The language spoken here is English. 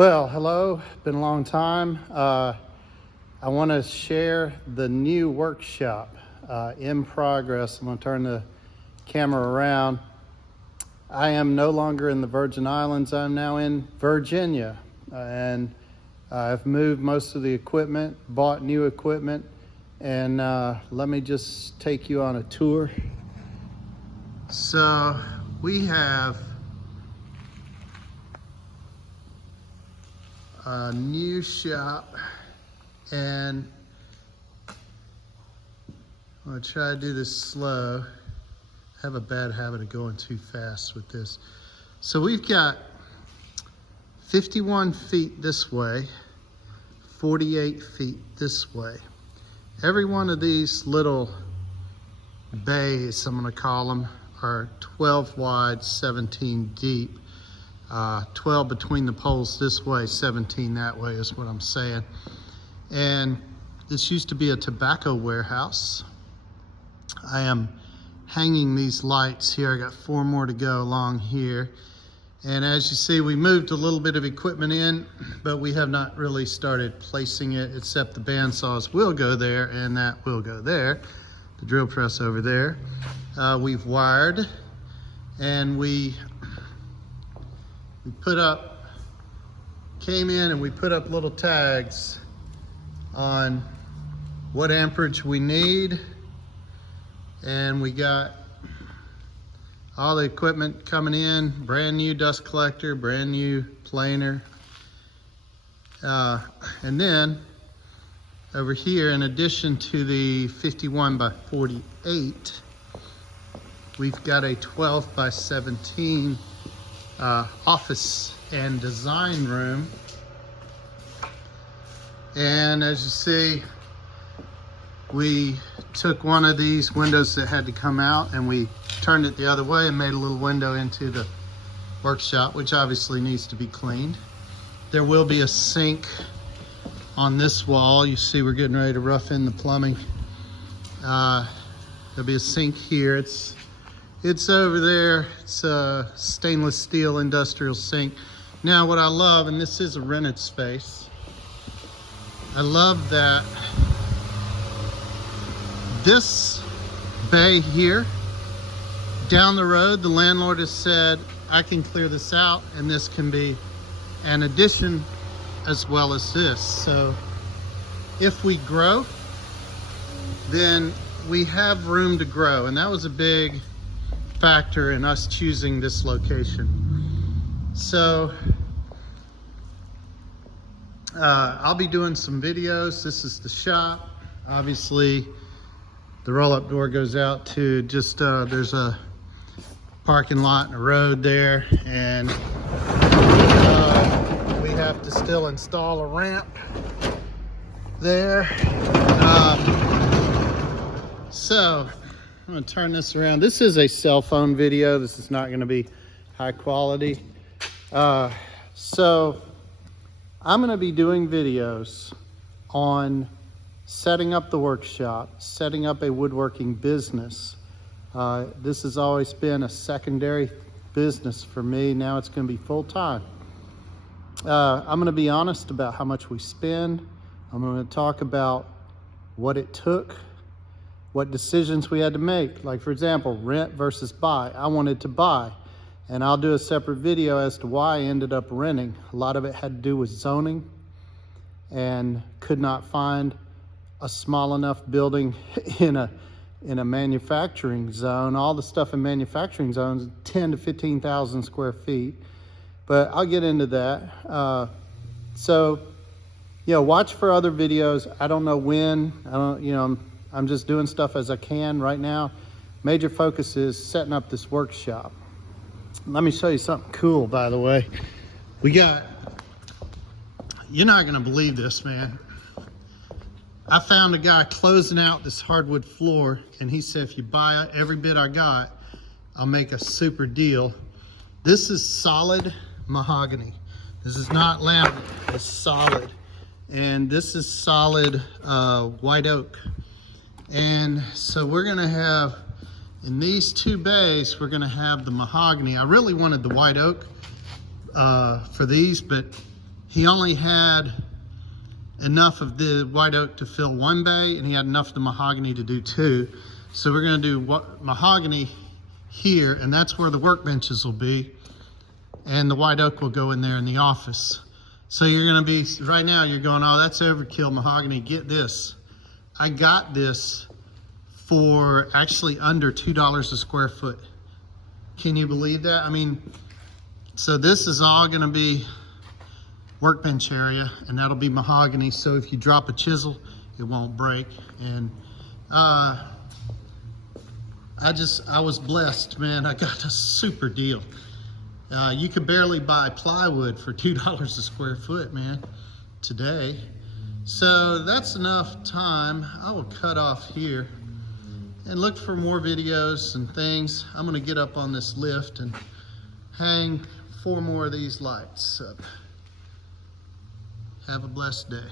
Well, hello, been a long time. I want to share the new workshop in progress. I'm going to turn the camera around. I am no longer in the Virgin Islands. I'm now in Virginia, and I've moved most of the equipment, bought new equipment, and let me just take you on a tour. So we have a new shop, and I'm gonna try to do this slow. I have a bad habit of going too fast with this. So we've got 51 feet this way, 48 feet this way. Every one of these little bays, I'm gonna call them, are 12 wide, 17 deep. 12 between the poles this way, 17 that way is what I'm saying. And this used to be a tobacco warehouse. I am hanging these lights here. I got 4 more to go along here. And as you see, we moved a little bit of equipment in, but we have not really started placing it, except the bandsaws will go there and that will go there. The drill press over there. We've wired, and we came in and we put up little tags on what amperage we need, and we got all the equipment coming in, brand new dust collector, brand new planer, and then over here, in addition to the 51 by 48, we've got a 12 by 17 office and design room. And as you see, we took one of these windows that had to come out and we turned it the other way and made a little window into the workshop, which obviously needs to be cleaned. There will be a sink on this wall. You see we're getting ready to rough in the plumbing. There'll be a sink here. It's over there. It's a stainless steel industrial sink. Now what I love, and this is a rented space, I love that this bay here, down the road, the landlord has said, I can clear this out and this can be an addition as well as this. So if we grow, then we have room to grow. And that was a big factor in us choosing this location. So I'll be doing some videos. This is the shop. Obviously the roll-up door goes out to just there's a parking lot and a road there, and we have to still install a ramp there. So I'm gonna turn this around. This is a cell phone video. This is not gonna be high quality. So I'm gonna be doing videos on setting up the workshop, setting up a woodworking business. This has always been a secondary business for me. Now it's gonna be full time. I'm gonna be honest about how much we spend. I'm gonna talk about what it took, what decisions we had to make. Like for example, rent versus buy. I wanted to buy, and I'll do a separate video as to why I ended up renting. A lot of it had to do with zoning, and could not find a small enough building in a manufacturing zone. All the stuff in manufacturing zones, 10 to 15,000 square feet. But I'll get into that. So, yeah, watch for other videos. I don't know when. I'm just doing stuff as I can right now. Major focus is setting up this workshop. Let me show you something cool, by the way. You're not gonna believe this, man. I found a guy closing out this hardwood floor, and he said, if you buy every bit I got, I'll make a super deal. This is solid mahogany. This is not laminate, it's solid. And this is solid white oak. And so we're gonna have, in these 2 bays, we're gonna have the mahogany. I really wanted the white oak for these, but he only had enough of the white oak to fill one bay, and he had enough of the mahogany to do two. So we're going to do mahogany here, and that's where the workbenches will be, and the white oak will go in there in the office. So you're going to be, right now you're going, oh, that's overkill mahogany. Get this. I got this for actually under $2 a square foot. Can you believe that? I mean, so this is all going to be workbench area, and that'll be mahogany, so if you drop a chisel it won't break. And I was blessed, man. I got a super deal. You could barely buy plywood for $2 a square foot, man, today. So that's enough time. I will cut off here and look for more videos and things. I'm gonna get up on this lift and hang 4 more of these lights up. Have a blessed day.